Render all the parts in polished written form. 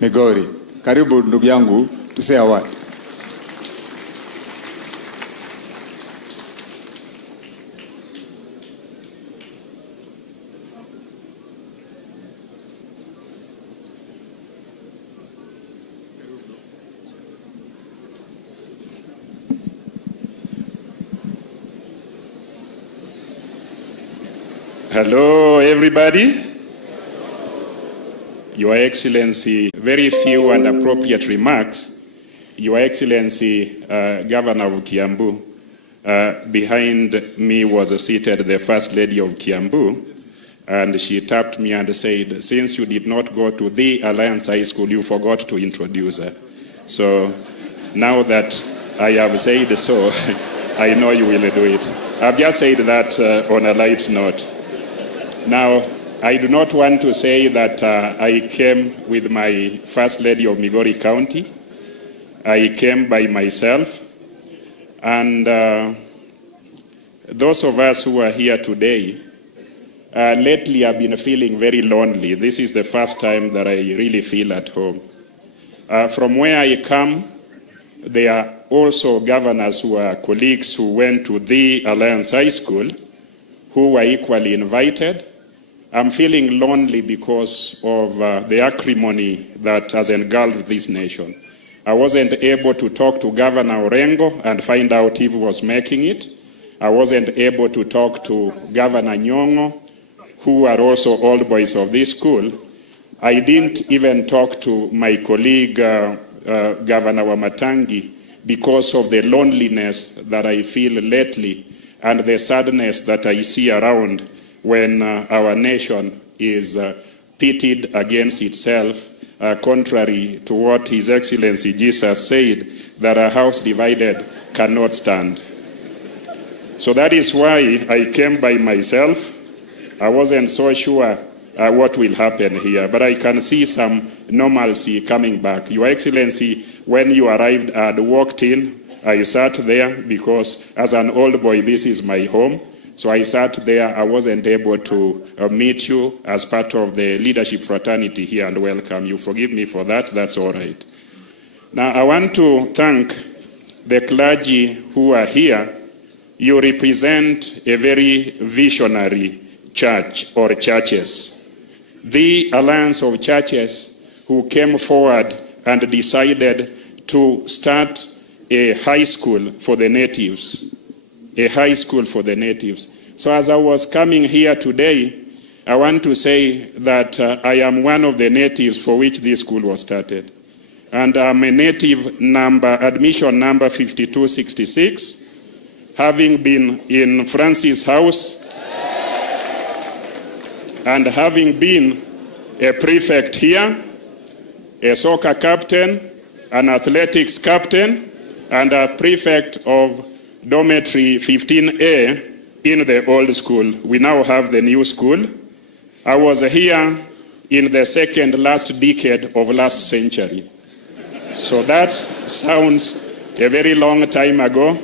Migori. Karibu ndugu yangu, to say a word. Hello, everybody. Your Excellency, very few and appropriate remarks. Your Excellency, Governor of Kiambu, behind me was seated the First Lady of Kiambu, and she tapped me and said, since you did not go to the Alliance High School, you forgot to introduce her. So now that I have said so, I know you will do it. I've just said that on a light note. Now, I do not want to say that I came with my First Lady of Migori County. I came by myself. And those of us who are here today, lately I've been feeling very lonely. This is the first time that I really feel at home. From where I come, there are also governors who are colleagues who went to the Alliance High School who were equally invited. I'm feeling lonely because of the acrimony that has engulfed this nation. I wasn't able to talk to Governor Orengo and find out if he was making it. I wasn't able to talk to Governor Nyong'o, who are also old boys of this school. I didn't even talk to my colleague, Governor Wamatangi, because of the loneliness that I feel lately and the sadness that I see around when our nation is pitted against itself, contrary to what His Excellency Jesus said, that a house divided cannot stand. So that is why I came by myself. I wasn't so sure what will happen here, but I can see some normalcy coming back. Your Excellency, when you arrived, I walked in, I sat there because as an old boy, this is my home. So I sat there. I wasn't able to meet you as part of the leadership fraternity here and welcome you. Forgive me for that. That's all right. Now, I want to thank the clergy who are here. You represent a very visionary church or churches. The Alliance of Churches who came forward and decided to start a high school for the natives. A high school for the natives. So as I was coming here today, I want to say that I am one of the natives for which this school was started. And I'm a native admission number 5266, having been in Francis House and having been a prefect here, a soccer captain, an athletics captain, and a prefect of dormitory 15A in the old school. We now have the new school. I was here in the second last decade of last century. So that sounds a very long time ago,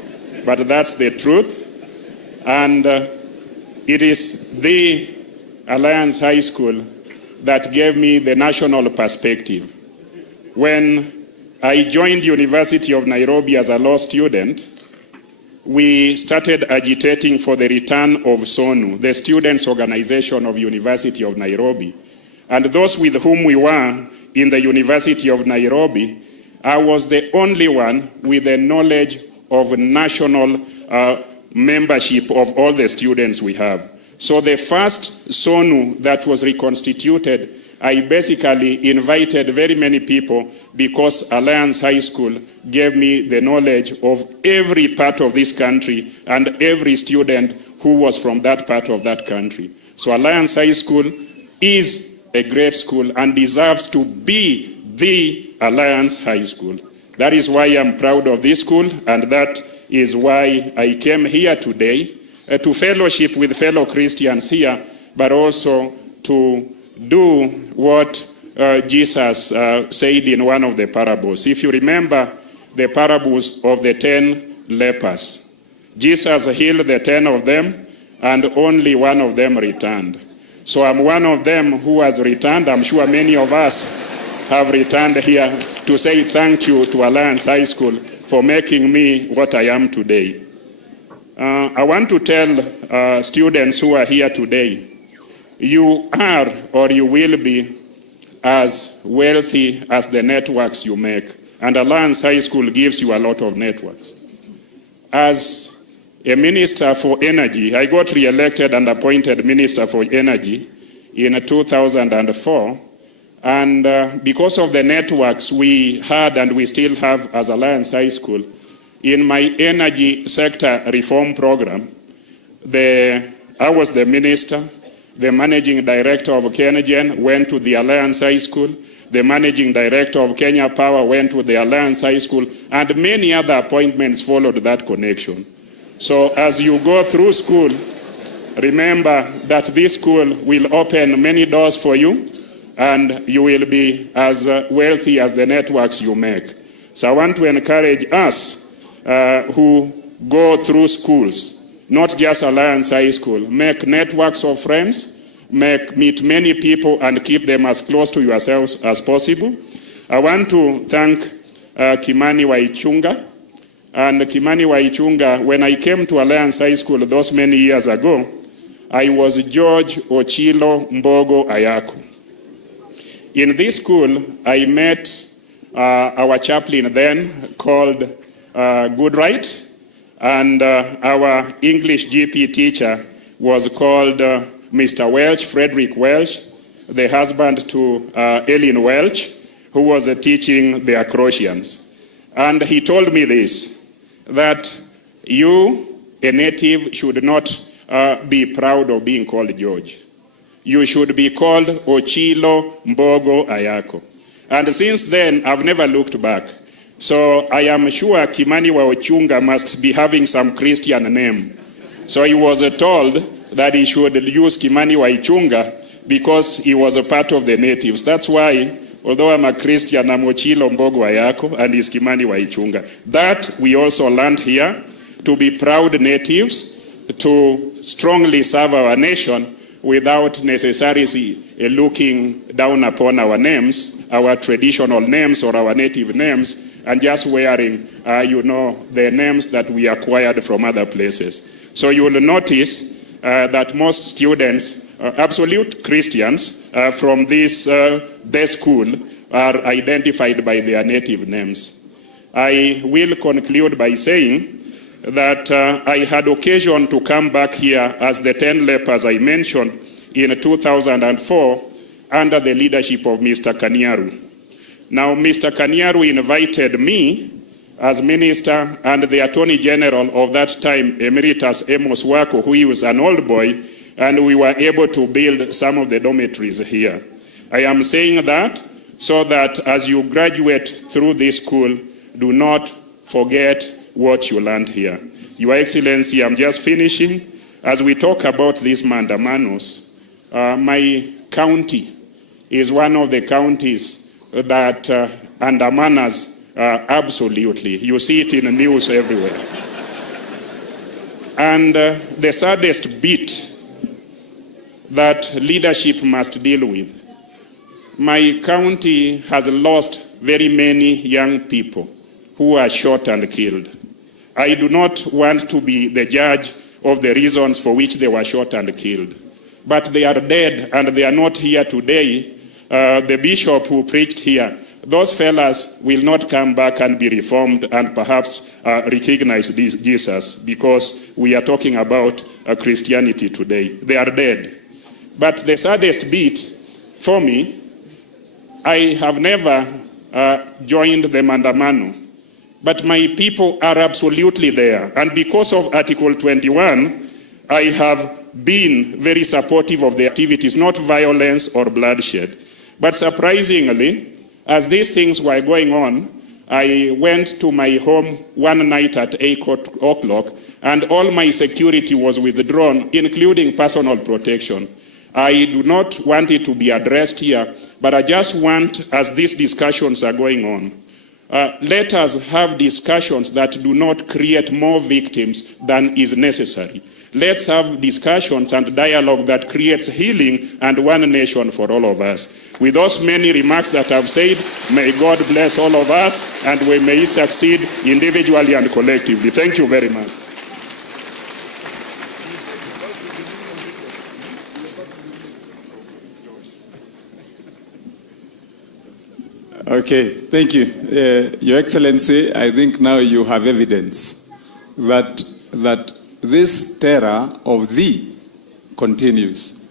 but that's the truth. And it is the Alliance High School that gave me the national perspective. When I joined University of Nairobi as a law student, we started agitating for the return of SONU, the Students' Organization of University of Nairobi. And those with whom we were in the University of Nairobi, I was the only one with the knowledge of national membership of all the students we have. So the first SONU that was reconstituted, I basically invited very many people because Alliance High School gave me the knowledge of every part of this country and every student who was from that part of that country. So Alliance High School is a great school and deserves to be the Alliance High School. That is why I'm proud of this school, and that is why I came here today to fellowship with fellow Christians here, but also to do what Jesus said in one of the parables. If you remember the parables of the 10 lepers, Jesus healed the 10 of them, and only one of them returned. So I'm one of them who has returned. I'm sure many of us have returned here to say thank you to Alliance High School for making me what I am today. I want to tell students who are here today, you are or you will be as wealthy as the networks you make. And Alliance High School gives you a lot of networks. As a minister for energy, I got re-elected and appointed minister for energy in 2004. And because of the networks we had and we still have as Alliance High School, in my energy sector reform program, I was the minister, the managing director of KenGen went to the Alliance High School, the managing director of Kenya Power went to the Alliance High School, and many other appointments followed that connection. So as you go through school, remember that this school will open many doors for you, and you will be as wealthy as the networks you make. So I want to encourage us who go through schools, not just Alliance High School, make networks of friends, meet many people and keep them as close to yourselves as possible. I want to thank Kimani Waichunga. And Kimani Waichunga, when I came to Alliance High School those many years ago, I was George Ochillo Mbogo Ayacko. In this school, I met our chaplain then called Goodright, and our English GP teacher was called Mr. Welch, Frederick Welch, the husband to Ellen Welch, who was teaching the Acrosians. And he told me this, that you, a native, should not be proud of being called George. You should be called Ochillo Mbogo Ayacko. And since then, I've never looked back. So I am sure Kimani Waichunga must be having some Christian name. So he was told that he should use Kimani Waichunga because he was a part of the natives. That's why, although I'm a Christian, I'm Ochillo Mbogo Ayacko and he's Kimani Waichunga. That we also learned here, to be proud natives, to strongly serve our nation without necessarily looking down upon our names, our traditional names or our native names, and just wearing, the names that we acquired from other places. So you will notice that most students, absolute Christians from this best school, are identified by their native names. I will conclude by saying that I had occasion to come back here as the 10 lepers I mentioned in 2004 under the leadership of Mr. Kaniaru. Now, Mr. Kaniaru invited me as minister and the Attorney General of that time, Emeritus Amos Wako, who was an old boy, and we were able to build some of the dormitories here. I am saying that so that as you graduate through this school, do not forget what you learned here. Your Excellency, I'm just finishing. As we talk about these mandamanos, my county is one of the counties that Andamaners absolutely. You see it in the news everywhere. And the saddest bit that leadership must deal with, my county has lost very many young people who are shot and killed. I do not want to be the judge of the reasons for which they were shot and killed. But they are dead and they are not here today. The bishop who preached here, those fellas will not come back and be reformed and perhaps recognize Jesus, because we are talking about Christianity today. They are dead. But the saddest bit for me, I have never joined the Mandamano, but my people are absolutely there. And because of Article 21, I have been very supportive of the activities, not violence or bloodshed. But surprisingly, as these things were going on, I went to my home one night at 8 o'clock, and all my security was withdrawn, including personal protection. I do not want it to be addressed here, but I just want, as these discussions are going on, let us have discussions that do not create more victims than is necessary. Let's have discussions and dialogue that creates healing and one nation for all of us. With those many remarks that I've said, may God bless all of us and we may succeed individually and collectively. Thank you very much. Okay, thank you. Your Excellency, I think now you have evidence that this terror of thee continues.